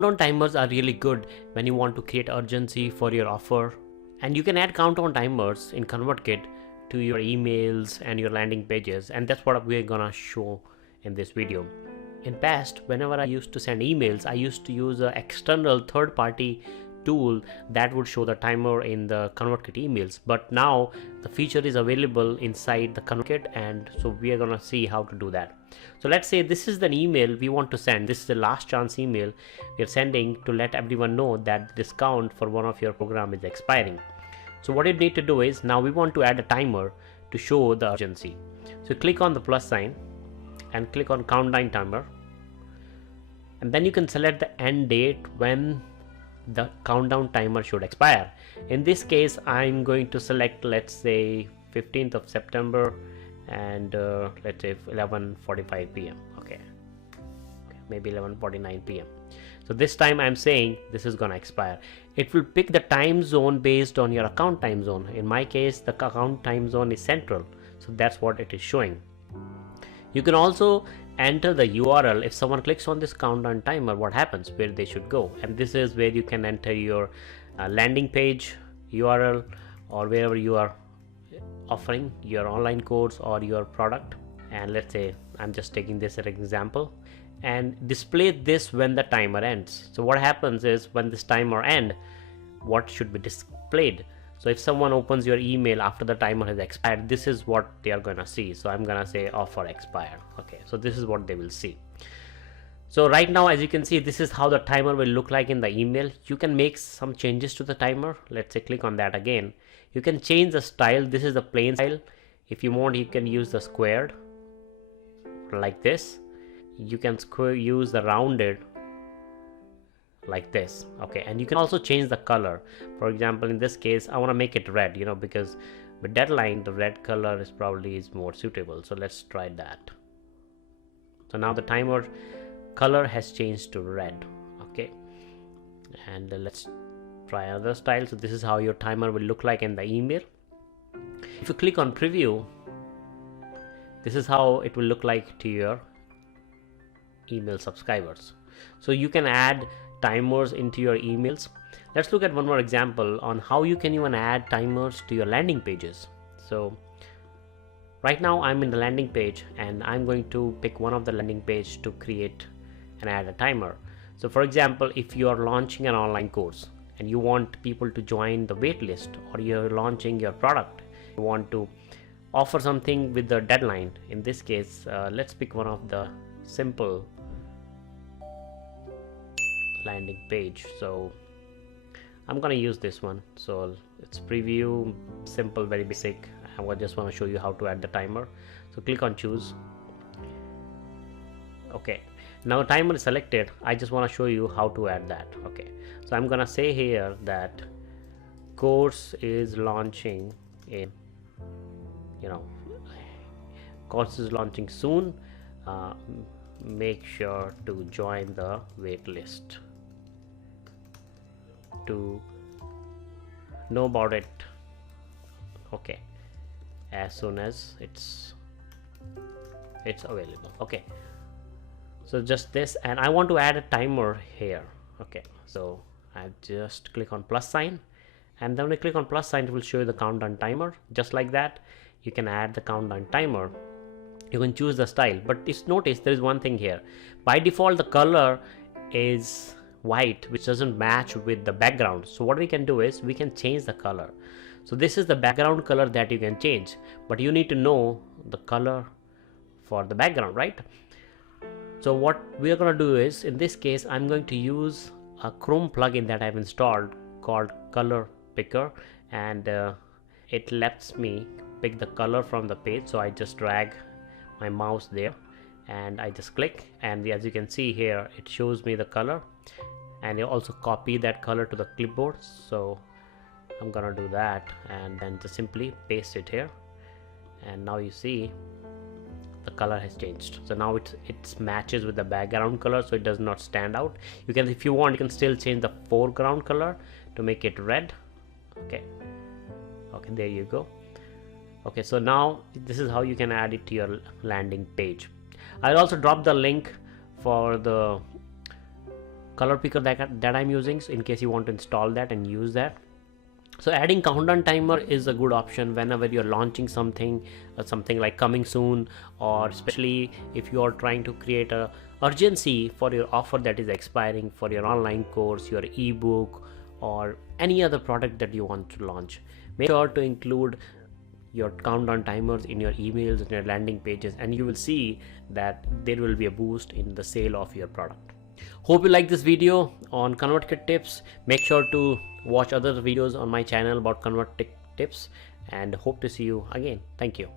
Countdown timers are really good when you want to create urgency for your offer, and you can add countdown timers in ConvertKit to your emails and your landing pages, and that's what we're gonna show in this video. In past, whenever I used to send emails, I used to use an external third-party tool that would show the timer in the ConvertKit emails, but now the feature is available inside the ConvertKit, and so we are gonna see how to do that. So let's say this is an email we want to send. This is the last chance email we are sending to let everyone know that the discount for one of your program is expiring. So what you need to do is, now we want to add a timer to show the urgency. So click on the plus sign and click on countdown timer, and then you can select the end date when the countdown timer should expire. In this case, I'm going to select, let's say 15th of September, and let's say 11:45 p.m. okay, maybe 11:49 p.m. So this time I'm saying this is gonna expire. It will pick the time zone based on your account time zone. In my case, the account time zone is central, so that's what it is showing. You can also enter the URL. If someone clicks on this countdown timer, what happens, where they should go, and this is where you can enter your landing page URL, or wherever you are offering your online course or your product. And let's say I'm just taking this as an example, and display this when the timer ends. So what happens is, when this timer ends, what should be displayed? So if someone opens your email after the timer has expired, this is what they are gonna see. So I'm gonna say offer expired. Okay, so this is what they will see. So right now, as you can see, this is how the timer will look like in the email. You can make some changes to the timer. Let's say click on that again. You can change the style. This is the plain style. If you want, you can use the squared like this. You can use the rounded like this. Okay, and you can also change the color. For example, in this case, I want to make it red, because with deadline, the red color is probably more suitable. So let's try that. So now the timer color has changed to red. Okay, and let's try another style. So this is how your timer will look like in the email. If you click on preview, this is how it will look like to your email subscribers. So you can add timers into your emails. Let's look at one more example on how you can even add timers to your landing pages. So right now I'm in the landing page, and I'm going to pick one of the landing page to create and add a timer. So for example, if you are launching an online course and you want people to join the wait list, or you're launching your product, you want to offer something with the deadline. In this case, let's pick one of the simple landing page. So I'm gonna use this one. So it's preview, simple, very basic. I just want to show you how to add the timer. So click on choose. Okay, now the timer is selected. I just want to show you how to add that. Okay, so I'm gonna say here that course is launching in, course is launching soon. Make sure to join the wait list to know about it. Okay, as soon as it's available. Okay, so just this, and I want to add a timer here. Okay, so I just click on plus sign, and then when I click on plus sign, it will show you the countdown timer. Just like that, you can add the countdown timer. You can choose the style, but just notice there is one thing here. By default, the color is white, which doesn't match with the background. So what we can do is, we can change the color. So this is the background color that you can change, but you need to know the color for the background, right? So what we are going to do is, in this case, I'm going to use a Chrome plugin that I've installed called Color Picker, and it lets me pick the color from the page. So I just drag my mouse there, and I just click, and as you can see here, it shows me the color, and you also copy that color to the clipboard. So I'm gonna do that, and then just simply paste it here, and now you see the color has changed. So now it matches with the background color, so it does not stand out. You can, if you want, you can still change the foreground color to make it red. Okay, there you go. Okay, so now this is how you can add it to your landing page. I'll also drop the link for the color picker that I'm using, so in case you want to install that and use that. So adding countdown timer is a good option whenever you're launching something, something like coming soon, or especially if you are trying to create a urgency for your offer that is expiring for your online course, your ebook, or any other product that you want to launch. Make sure to include your countdown timers in your emails and your landing pages, and you will see that there will be a boost in the sale of your product. Hope you like this video on ConvertKit tips. Make sure to watch other videos on my channel about ConvertKit tips, and hope to see you again. Thank you.